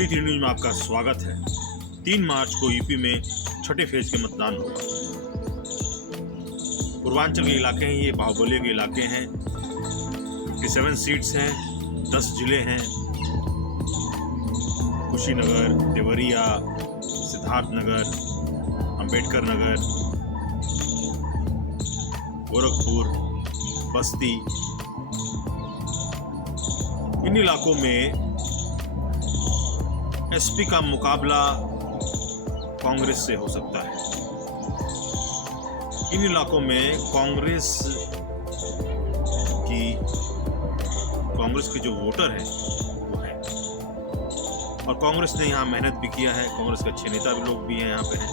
T3 news में आपका स्वागत है। 3 मार्च को यूपी में छठे फेज के मतदान होगा। पूर्वांचल के इलाके हैं, ये बाहुबली के इलाके हैं। 57 सीट्स हैं, 10 जिले हैं। कुशीनगर, देवरिया, सिद्धार्थनगर, अंबेडकर नगर, गोरखपुर, बस्ती, इन इलाकों में एसपी का मुकाबला कांग्रेस से हो सकता है। इन इलाकों में कांग्रेस के जो वोटर हैं वो हैं, और कांग्रेस ने यहाँ मेहनत भी किया है। कांग्रेस के अच्छे नेता भी लोग भी हैं यहाँ पे हैं।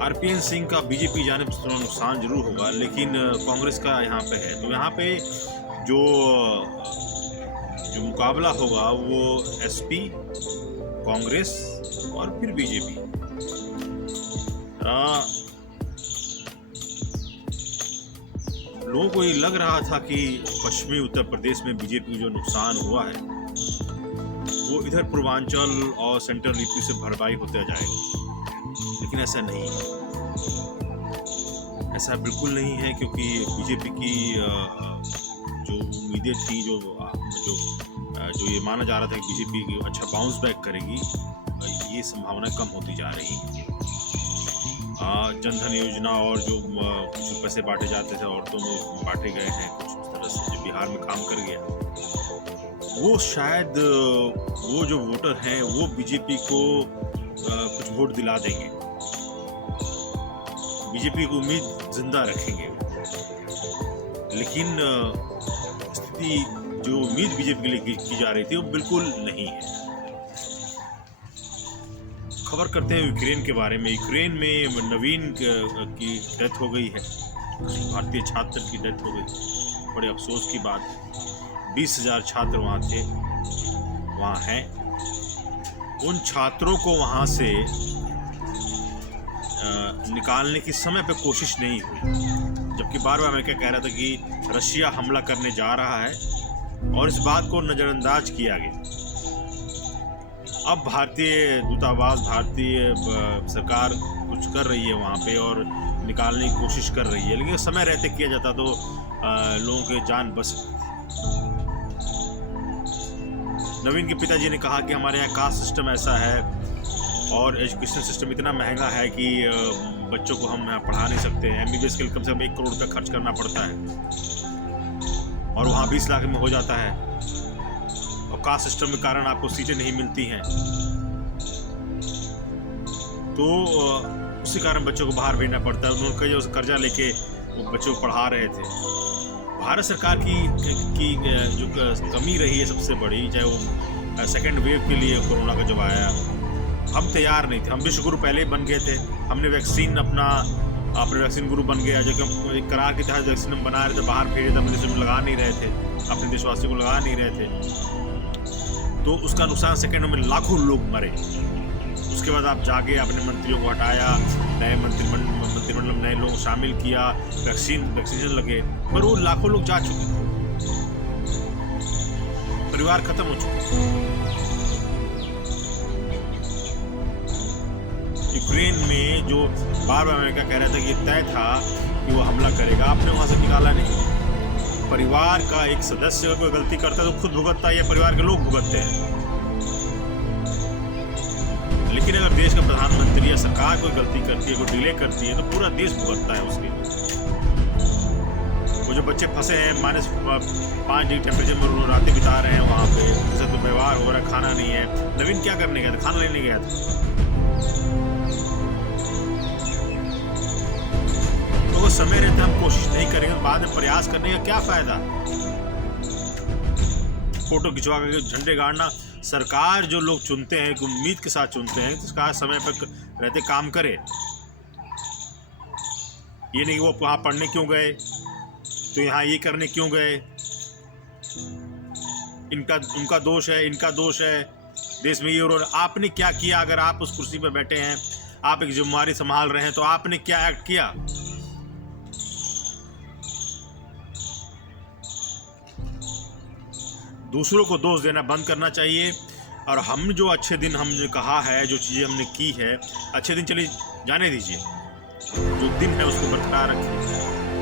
आरपीएन सिंह का बीजेपी जाने पर थोड़ा नुकसान जरूर होगा, लेकिन कांग्रेस का यहाँ पे है। तो यहाँ पे जो मुकाबला होगा वो एसपी, कांग्रेस और फिर बीजेपी। लोगों को ये लग रहा था कि पश्चिमी उत्तर प्रदेश में बीजेपी को जो नुकसान हुआ है वो इधर पूर्वांचल और सेंट्रल यूपी से भरपाई होते जाएगा, लेकिन ऐसा नहीं है। ऐसा बिल्कुल नहीं है, क्योंकि बीजेपी की जो उम्मीदें थी, जो ये माना जा रहा था कि बीजेपी अच्छा बाउंस बैक करेगी, ये संभावना कम होती जा रही है। जनधन योजना और जो कुछ पैसे बांटे जाते थे औरतों में बांटे गए हैं कुछ इस तरह से, जो बिहार में काम कर गया, वो शायद वो जो वोटर हैं वो बीजेपी को कुछ वोट दिला देंगे, बीजेपी की उम्मीद जिंदा रखेंगे। लेकिन स्थिति जो उम्मीद बीजेपी के लिए की जा रही थी वो बिल्कुल नहीं है। खबर करते हैं यूक्रेन के बारे में। यूक्रेन में नवीन की डेथ हो गई है, भारतीय छात्र की डेथ हो गई। बड़े अफसोस की बात। 20,000 छात्र वहाँ थे, वहाँ हैं। उन छात्रों को वहाँ से निकालने की समय पे कोशिश नहीं हुई, जबकि बार बार अमेरिका कह रहा था कि रशिया हमला करने जा रहा है, और इस बात को नज़रअंदाज किया गया। अब भारतीय दूतावास, भारतीय सरकार कुछ कर रही है वहाँ पे और निकालने की कोशिश कर रही है, लेकिन समय रहते किया जाता तो लोगों के जान बच सकती। नवीन के पिताजी ने कहा कि हमारे यहाँ कास्ट सिस्टम ऐसा है और एजुकेशन सिस्टम इतना महंगा है कि बच्चों को हम यहाँ पढ़ा नहीं सकते। MBBS के लिए कम से कम 1 करोड़ रुपया खर्च करना पड़ता है, और वहाँ 20 लाख में हो जाता है, और कास्ट सिस्टम के कारण आपको सीटें नहीं मिलती हैं। तो उसी कारण बच्चों को बाहर भेजना पड़ता है। उन्होंने जो कर्जा लेके वो बच्चों को पढ़ा रहे थे। भारत सरकार की जो कमी रही है सबसे बड़ी, चाहे वो सेकेंड वेव के लिए कोरोना का जब आया, हम तैयार नहीं थे। हम विश्व गुरु पहले ही बन गए थे। हमने वैक्सीन अपने वैक्सीन गुरु बन गया, जो कि हम एक करार के तहत वैक्सीन हम बना रहे थे, बाहर भेजे थे, अपने देश में लगा नहीं रहे थे, अपने देशवासियों को लगा नहीं रहे थे। तो उसका नुकसान सेकेंड में लाखों लोग मरे। उसके बाद आप जाके अपने मंत्रियों को हटाया, नए मंत्रिमंडल में नए लोगों को शामिल किया, वैक्सीनेशन लगे, पर वो लाखों लोग जा चुके थे, परिवार खत्म हो चुके। यूक्रेन में जो बार बार अमेरिका कह रहा था कि ये तय था कि वो हमला करेगा, आपने वहां से निकाला नहीं। परिवार का एक सदस्य अगर कोई गलती करता है तो खुद भुगतता है या परिवार के लोग भुगतते हैं, लेकिन अगर देश का प्रधानमंत्री या सरकार कोई गलती करती है, कोई डिले करती है, तो पूरा देश भुगतता है उसके। वो जो बच्चे फंसे हैं -5 डिग्री टेम्परेचर में रातें बिता रहे हैं वहाँ पे, जैसे तो व्यवहार हो रहा है, खाना नहीं है। नवीन क्या करने गया था? खाना लेने गया था। तो समय रहते हम कोशिश नहीं करेंगे, बाद में प्रयास करने का क्या फायदा? फोटो खिंचवा करके झंडे गाड़ना। सरकार जो लोग चुनते हैं, उम्मीद के साथ चुनते हैं, तो इसका समय पर रहते काम करे। ये नहीं कि वो वहाँ पढ़ने क्यों गए, तो यहाँ ये करने क्यों गए, उनका दोष है, इनका दोष है, देश में ये हो रहा। आपने क्या किया? अगर आप उस कुर्सी पर बैठे हैं, आप एक जिम्मेदारी संभाल रहे हैं, तो आपने क्या एक्ट किया? दूसरों को दोष देना बंद करना चाहिए। और हम जो अच्छे दिन हमने कहा है, जो चीज़ें हमने की है, अच्छे दिन चलिए जाने दीजिए, जो दिन है उसको बरकरार रखिए।